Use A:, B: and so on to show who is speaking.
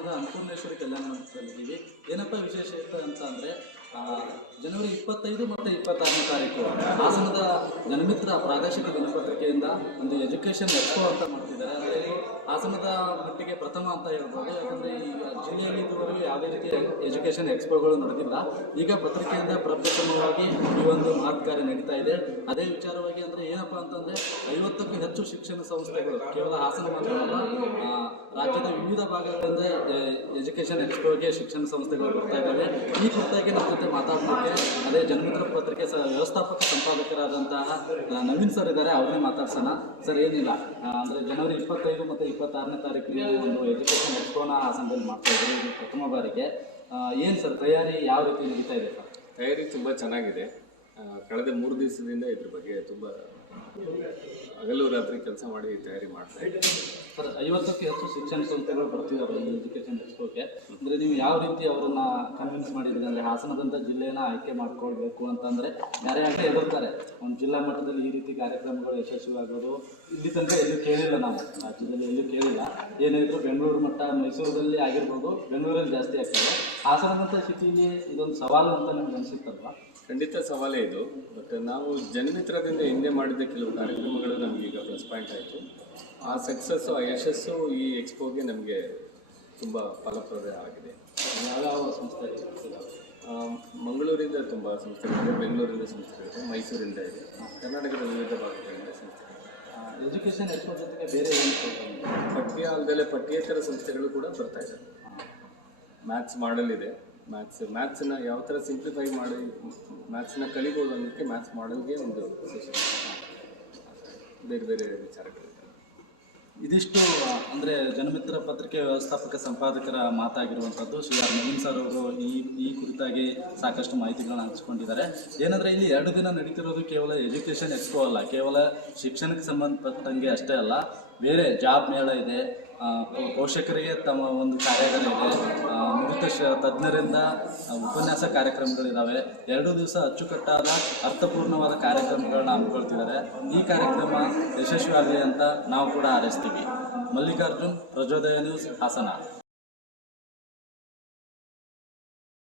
A: ಹಾಸನದ ಅನ್ನಪೂರ್ಣೇಶ್ವರಿ ಕಲ್ಯಾಣ ಮಂಟಪದಲ್ಲಿದ್ದೀವಿ ಏನಪ್ಪ ವಿಶೇಷತೆ ಅಂತ ಅಂದರೆ ಜನವರಿ ಇಪ್ಪತ್ತೈದು ಮತ್ತು ಇಪ್ಪತ್ತಾರನೇ ತಾರೀಕು. ಹಾಸನದ ಜನಮಿತ್ರ ಪ್ರಾದೇಶಿಕ ದಿನಪತ್ರಿಕೆಯಿಂದ ಒಂದು ಎಜುಕೇಷನ್ ಎಕ್ಸ್ಪೋ ಅಂತ ಮಾಡ್ತಿದ್ದಾರೆ. ಅದರಲ್ಲಿ ಹಾಸನದ ಮಟ್ಟಿಗೆ ಪ್ರಥಮ ಅಂತ ಹೇಳ್ಬೋದು. ಯಾಕಂದರೆ ಈ ಜಿಲ್ಲೆಯಲ್ಲಿ ಇದುವರೆಗೂ ಯಾವುದೇ ರೀತಿಯ ಎಜುಕೇಷನ್ ಎಕ್ಸ್ಪೋಗಳು ನಡೆದಿಲ್ಲ. ಈಗ ಪತ್ರಿಕೆಯಿಂದ ಪ್ರಪ್ರಥಮವಾಗಿ ಈ ಒಂದು ಮಹತ್ ಕಾರ್ಯ ನಡೀತಾ ಇದೆ. ಅದೇ ವಿಚಾರವಾಗಿ ಅಂದರೆ ಏನಪ್ಪ ಅಂತಂದರೆ ಐವತ್ತಕ್ಕೂ ಹೆಚ್ಚು ಶಿಕ್ಷಣ ಸಂಸ್ಥೆಗಳು ಕೇವಲ ಹಾಸನ ಆ, ರಾಜ್ಯದ ವಿವಿಧ ಭಾಗಗಳಿಂದ ಎಜುಕೇಷನ್ ಎಕ್ಸ್ಪೋಗೆ ಶಿಕ್ಷಣ ಸಂಸ್ಥೆಗಳು ಬರ್ತಾ ಇದ್ದಾವೆ. ಈ ಕುರಿತಾಗಿ ನಮ್ಮ ಜೊತೆ ಮಾತಾಡೋದಕ್ಕೆ ಅದೇ ಜನಮಿತ್ರ ಪತ್ರಿಕೆ ಸ, ವ್ಯವಸ್ಥಾಪಕ ಸಂಪಾದಕರಾದಂತಹ ನವೀನ್ ಸರ್ ಇದ್ದಾರೆ, ಅವ್ರನ್ನೇ ಮಾತಾಡ್ಸೋಣ. ಸರ್ ಏನಿಲ್ಲ. ಅಂದರೆ ಜನವರಿ ಇಪ್ಪತ್ತೈದು ಮತ್ತು ಇಪ್ಪತ್ತಾರನೇ ತಾರೀಕಿಗೆ ಒಂದು ಎಜುಕೇಷನ್ ಎಕ್ಸ್ಪೋನ ಹಾಸನದಲ್ಲಿ ಮಾಡ್ತಾ ಇದ್ದೀವಿ. ಇದು ಪ್ರಥಮ ಬಾರಿಗೆ. ಏನು ಸರ್ ತಯಾರಿ ಯಾವ ರೀತಿ ನಡೀತಾ ಇದೆ ಸರ್
B: ತಯಾರಿ ತುಂಬ ಚೆನ್ನಾಗಿದೆ. ಕಳೆದ ಮೂರು ದಿವಸದಿಂದ ಇದ್ರ ಬಗ್ಗೆ ತುಂಬ ಹಗಲು ರಾತ್ರಿ ಕೆಲಸ ಮಾಡಿ ತಯಾರಿ ಮಾಡ್ತಾ ಇದ್ದೀವಿ
A: ಸರ್, ಐವತ್ತಕ್ಕೆ ಹೆಚ್ಚು ಶಿಕ್ಷಣ ಸಂಸ್ಥೆಗಳು ಬರ್ತಿದ್ದಾರೆ ಈ ಎಜುಕೇಷನ್ ಎಕ್ಸ್ಪೋಗೆ ಅಂದರೆ ನೀವು ಯಾವ ರೀತಿ ಅವರನ್ನ ಕನ್ವಿನ್ಸ್ ಮಾಡಿದ್ರಿ? ಅಂದರೆ ಹಾಸನದಂಥ ಜಿಲ್ಲೆನ ಆಯ್ಕೆ ಮಾಡ್ಕೊಳ್ಬೇಕು ಅಂತಂದರೆ ಯಾರೇ ಆಗಲಿ ಎದುರ್ತಾರೆ. ಒಂದು ಜಿಲ್ಲಾ ಮಟ್ಟದಲ್ಲಿ ಈ ರೀತಿ ಕಾರ್ಯಕ್ರಮಗಳು ಯಶಸ್ವಿಯಾಗೋದು. ಇಲ್ಲಿ ತನಕ ಎಲ್ಲೂ ಕೇಳಿಲ್ಲ ನಾವು. ರಾಜ್ಯದಲ್ಲಿ ಎಲ್ಲೂ ಕೇಳಿಲ್ಲ. ಏನಾದರೂ ಬೆಂಗಳೂರು ಮಟ್ಟ ಮೈಸೂರಲ್ಲಿ ಆಗಿರ್ಬೋದು ಬೆಂಗಳೂರಲ್ಲಿ ಜಾಸ್ತಿ ಆಗ್ತದೆ. ಹಾಸನದಂಥ ಸಿಟಿಗೆ ಇದೊಂದು ಸವಾಲು ಅಂತ ನಮ್ಗೆ ಅನಿಸುತ್ತಲ್ವ?
B: ಖಂಡಿತ ಸವಾಲೇ ಇದು. ಬಟ್ ನಾವು ಜನಮಿತ್ರದಿಂದ ಹಿಂದೆ ಮಾಡಿದ ಕೆಲವು ಕಾರ್ಯಕ್ರಮಗಳು ನಮಗೆ ಈಗ ಪ್ಲಸ್ ಪಾಯಿಂಟ್ ಆಯಿತು. ಆ ಸಕ್ಸಸ್ಸು ಆ ಯಶಸ್ಸು ಈ ಎಕ್ಸ್ಪೋಗೆ ನಮಗೆ ತುಂಬ ಫಲಪ್ರದ ಆಗಿದೆ
A: ಬರ್ತಿದ್ದಾವೆ
B: ಆ, ಮಂಗಳೂರಿಂದ ತುಂಬ ಸಂಸ್ಥೆಗಳಿದೆ ಬೆಂಗಳೂರಿಂದ ಸಂಸ್ಥೆಗಳಿದೆ ಮೈಸೂರಿಂದ ಇದೆ ಕರ್ನಾಟಕದ ವಿವಿಧ ಭಾಗಗಳಿಂದ ಸಂಸ್ಥೆಗಳಿದೆ.
A: ಎಜುಕೇಷನ್ ಎಕ್ಸ್ಪೋ ಜೊತೆಗೆ ಬೇರೆ?
B: ಪಠ್ಯ ಅಲ್ಲದೆ ಪಠ್ಯೇತರ ಸಂಸ್ಥೆಗಳು ಕೂಡ ಬರ್ತಾ ಇದೆ. ಮ್ಯಾಥ್ಸ್ ಮಾಡಲ್ ಇದೆ. ಮ್ಯಾಥ್ಸ್ ಮ್ಯಾಥ್ಸನ್ನ ಯಾವ ಥರ ಸಿಂಪ್ಲಿಫೈ ಮಾಡಿ ಮ್ಯಾಥ್ಸನ್ನ ಕಲಿಬೋದು ಅನ್ನೋಕ್ಕೆ ಮ್ಯಾಥ್ಸ್ ಮಾಡಲ್ಗೆ ಒಂದು ಬೇರೆ ಬೇರೆ ವಿಚಾರಗಳಿದೆ
A: ಇದಿಷ್ಟು, ಅಂದರೆ ಜನಮಿತ್ರ ಪತ್ರಿಕೆ ವ್ಯವಸ್ಥಾಪಕ ಸಂಪಾದಕರ ಮಾತಾಗಿರುವಂಥದ್ದು ಶ್ರೀ ಆರ್ ನವೀನ್ ಸರ್ ಅವರು ಈ ಈ ಕುರಿತಾಗಿ ಸಾಕಷ್ಟು ಮಾಹಿತಿಗಳನ್ನ ಹಂಚಿಕೊಂಡಿದ್ದಾರೆ. ಏನಂದರೆ ಇಲ್ಲಿ ಎರಡು ದಿನ ನಡೀತಿರೋದು ಕೇವಲ ಎಜುಕೇಷನ್ ಎಕ್ಸ್ಪೋ ಅಲ್ಲ, ಕೇವಲ ಶಿಕ್ಷಣಕ್ಕೆ ಸಂಬಂಧಪಟ್ಟಂಗೆ ಅಷ್ಟೇ ಅಲ್ಲ ಬೇರೆ ಜಾಬ್ ಮೇಳ ಇದೆ. ಪೋಷಕರಿಗೆ ತಮ್ಮ ಒಂದು ಕಾರ್ಯಗಳಿದೆ. ಮೃತ ತಜ್ಞರಿಂದ ಉಪನ್ಯಾಸ ಕಾರ್ಯಕ್ರಮಗಳಿದ್ದಾವೆ ಎರಡು ದಿವಸ ಅಚ್ಚುಕಟ್ಟಾದ ಅರ್ಥಪೂರ್ಣವಾದ ಕಾರ್ಯಕ್ರಮಗಳನ್ನ ಹಮ್ಮಿಕೊಳ್ತಿದ್ದಾರೆ. ಈ ಕಾರ್ಯಕ್ರಮ ಯಶಸ್ವಿಯಾಗಲಿ ಅಂತ ನಾವು ಕೂಡ ಹಾರೈಸ್ತೀವಿ ಮಲ್ಲಿಕಾರ್ಜುನ್, ಪ್ರಜೋದಯ ನ್ಯೂಸ್, ಹಾಸನ.